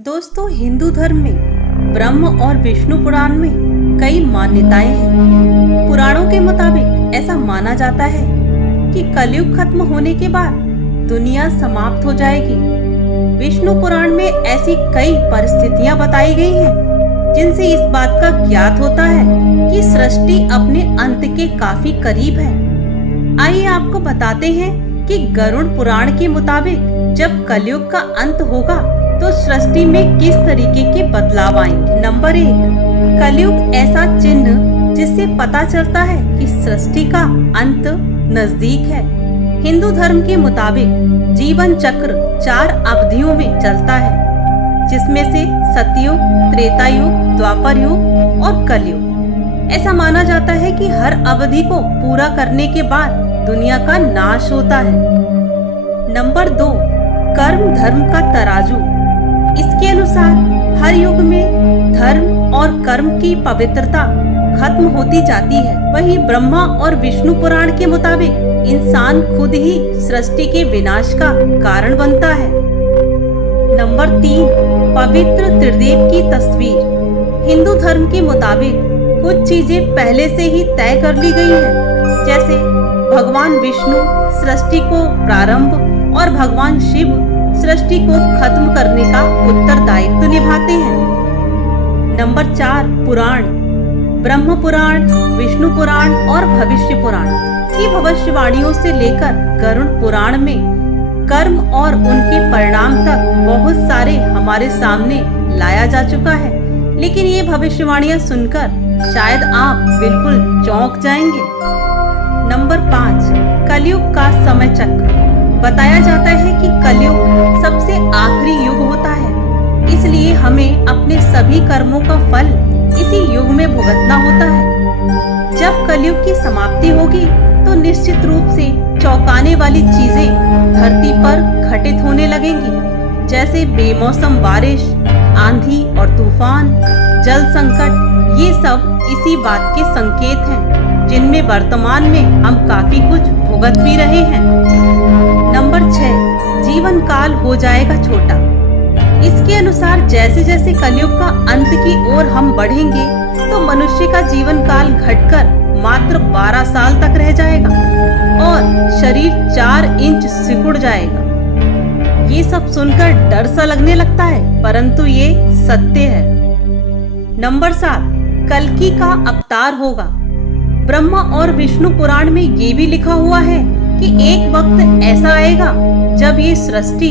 दोस्तों, हिंदू धर्म में ब्रह्म और विष्णु पुराण में कई मान्यताएं हैं। पुराणों के मुताबिक ऐसा माना जाता है कि कलयुग खत्म होने के बाद दुनिया समाप्त हो जाएगी। विष्णु पुराण में ऐसी कई परिस्थितियां बताई गई हैं जिनसे इस बात का ज्ञात होता है कि सृष्टि अपने अंत के काफी करीब है। आइए आपको बताते हैं कि गरुड़ पुराण के मुताबिक जब कलयुग का अंत होगा तो सृष्टि में किस तरीके के बदलाव आएंगे। नंबर 1, कलयुग ऐसा चिन्ह जिससे पता चलता है कि सृष्टि का अंत नजदीक है। हिंदू धर्म के मुताबिक जीवन चक्र 4 अवधियों में चलता है, जिसमें से सतयुग, त्रेता युग, द्वापर युग और कलयुग। ऐसा माना जाता है कि हर अवधि को पूरा करने के बाद दुनिया का नाश होता है। नंबर 2, कर्म धर्म का तराजू। इसके अनुसार हर युग में धर्म और कर्म की पवित्रता खत्म होती जाती है। वहीं ब्रह्मा और विष्णु पुराण के मुताबिक इंसान खुद ही सृष्टि के विनाश का कारण बनता है। नंबर 3, पवित्र त्रिदेव की तस्वीर। हिंदू धर्म के मुताबिक कुछ चीजें पहले से ही तय कर ली गई हैं, जैसे भगवान विष्णु सृष्टि को प्रारंभ और भगवान शिव सृष्टि को खत्म करने का उत्तरदायित्व निभाते हैं। नंबर 4, पुराण। ब्रह्म पुराण, विष्णु पुराण और भविष्य पुराण की भविष्यवाणियों से लेकर गरुड़ पुराण में कर्म और उनके परिणाम तक बहुत सारे हमारे सामने लाया जा चुका है। लेकिन ये भविष्यवाणियां सुनकर शायद आप बिल्कुल चौंक जाएंगे। नंबर 5, कलयुग का समय चक्र। बताया जाता है कि कलयुग सबसे आखिरी युग होता है, इसलिए हमें अपने सभी कर्मों का फल इसी युग में भुगतना होता है। जब कलयुग की समाप्ति होगी तो निश्चित रूप से चौंकाने वाली चीजें धरती पर घटित होने लगेंगी, जैसे बेमौसम बारिश, आंधी और तूफान, जल संकट। ये सब इसी बात के संकेत हैं जिनमें वर्तमान में हम काफी कुछ भुगत भी रहे हैं। नंबर 6, जीवन काल हो जाएगा छोटा। इसके अनुसार जैसे जैसे कलयुग का अंत की ओर हम बढ़ेंगे तो मनुष्य का जीवन काल घटकर मात्र 12 साल तक रह जाएगा और शरीर 4 इंच सिकुड़ जाएगा। ये सब सुनकर डर सा लगने लगता है, परंतु ये सत्य है। नंबर 7, कल्कि का अवतार होगा। ब्रह्मा और विष्णु पुराण में ये भी लिखा हुआ है कि एक वक्त ऐसा आएगा जब ये सृष्टि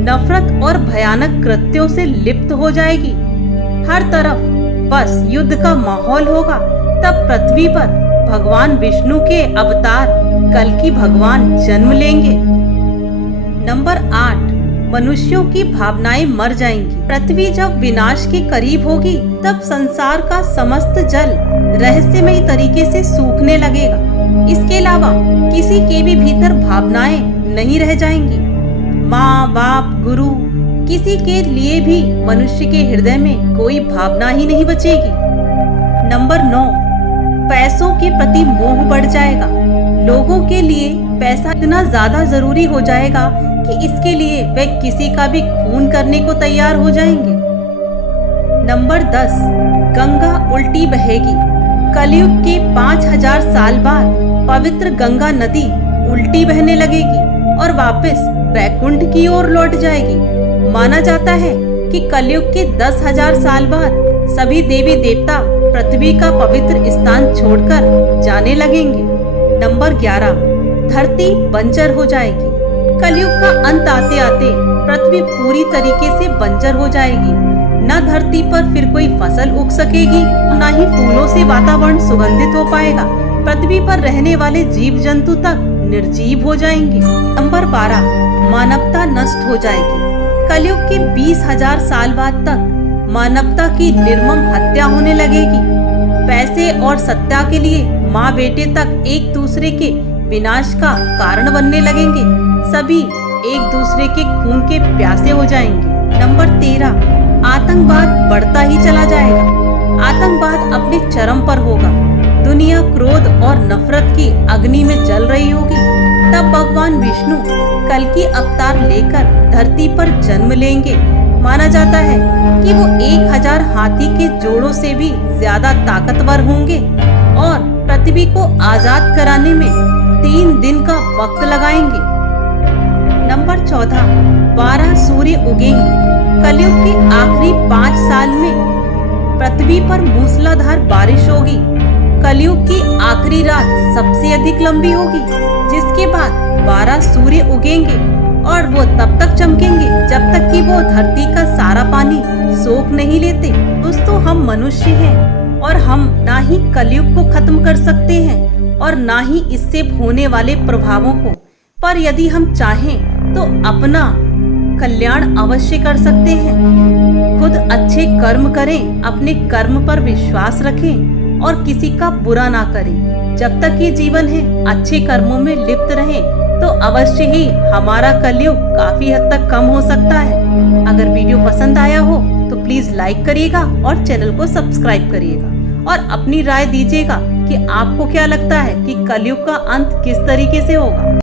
नफरत और भयानक कृत्यों से लिप्त हो जाएगी। हर तरफ बस युद्ध का माहौल होगा। तब पृथ्वी पर भगवान विष्णु के अवतार कल्कि भगवान जन्म लेंगे। नंबर 8, मनुष्यों की भावनाएं मर जाएंगी। पृथ्वी जब विनाश के करीब होगी तब संसार का समस्त जल रहस्यमयी तरीके से सूखने लगेगा। इसके अलावा किसी के भी भीतर भावनाएं नहीं रह जाएंगी। माँ बाप, गुरु, किसी के लिए भी मनुष्य के हृदय में कोई भावना ही नहीं बचेगी। नंबर 9, पैसों के प्रति मोह बढ़ जाएगा। लोगों के लिए पैसा इतना ज्यादा जरूरी हो जाएगा कि इसके लिए वे किसी का भी खून करने को तैयार हो जाएंगे। नंबर 10, गंगा उल्टी बहेगी। कलयुग के 5000 साल बाद पवित्र गंगा नदी उल्टी बहने लगेगी और वापस वैकुंठ की ओर लौट जाएगी। माना जाता है कि कलयुग के 10,000 साल बाद सभी देवी देवता पृथ्वी का पवित्र स्थान छोड़कर जाने लगेंगे। नंबर 11, धरती बंजर हो जाएगी। कलयुग का अंत आते आते पृथ्वी पूरी तरीके से बंजर हो जाएगी। न धरती पर फिर कोई फसल उग सकेगी, न ही फूलों से वातावरण सुगंधित हो पाएगा। पृथ्वी पर रहने वाले जीव जंतु तक निर्जीव हो जाएंगे। नंबर 12, मानवता नष्ट हो जाएगी। कलयुग के 20,000 साल बाद तक मानवता की निर्मम हत्या होने लगेगी। पैसे और सत्ता के लिए माँ बेटे तक एक दूसरे के विनाश का कारण बनने लगेंगे। सभी एक दूसरे के खून के प्यासे हो जाएंगे। नंबर 13, आतंकवाद बढ़ता ही चला जाएगा। आतंकवाद अपने चरम पर होगा। दुनिया क्रोध और नफरत की अग्नि में जल रही होगी। तब भगवान विष्णु कल्कि अवतार लेकर धरती पर जन्म लेंगे माना जाता है कि वो 1000 हाथी के जोड़ों से भी ज्यादा ताकतवर होंगे और पृथ्वी को आजाद कराने में 3 दिन का वक्त लगाएंगे। नंबर 14, 12 सूर्य उगेंगे। कलयुग के आखिरी 5 साल में पृथ्वी पर मूसलाधार बारिश होगी। कलयुग की आखिरी रात सबसे अधिक लंबी होगी, जिसके बाद 12 सूर्य उगेंगे और वो तब तक चमकेंगे जब तक कि वो धरती का सारा पानी सोख नहीं लेते। दोस्तों, हम मनुष्य हैं और हम ना ही कलयुग को खत्म कर सकते हैं और ना ही इससे होने वाले प्रभावों को, पर यदि हम चाहें तो अपना कल्याण अवश्य कर सकते हैं। खुद अच्छे कर्म करें, अपने कर्म पर विश्वास रखें और किसी का बुरा ना करें। जब तक ये जीवन है, अच्छे कर्मों में लिप्त रहें तो अवश्य ही हमारा कलयुग काफी हद तक कम हो सकता है। अगर वीडियो पसंद आया हो तो प्लीज लाइक करिएगा और चैनल को सब्सक्राइब करिएगा और अपनी राय दीजिएगा कि आपको क्या लगता है कि कलयुग का अंत किस तरीके से होगा।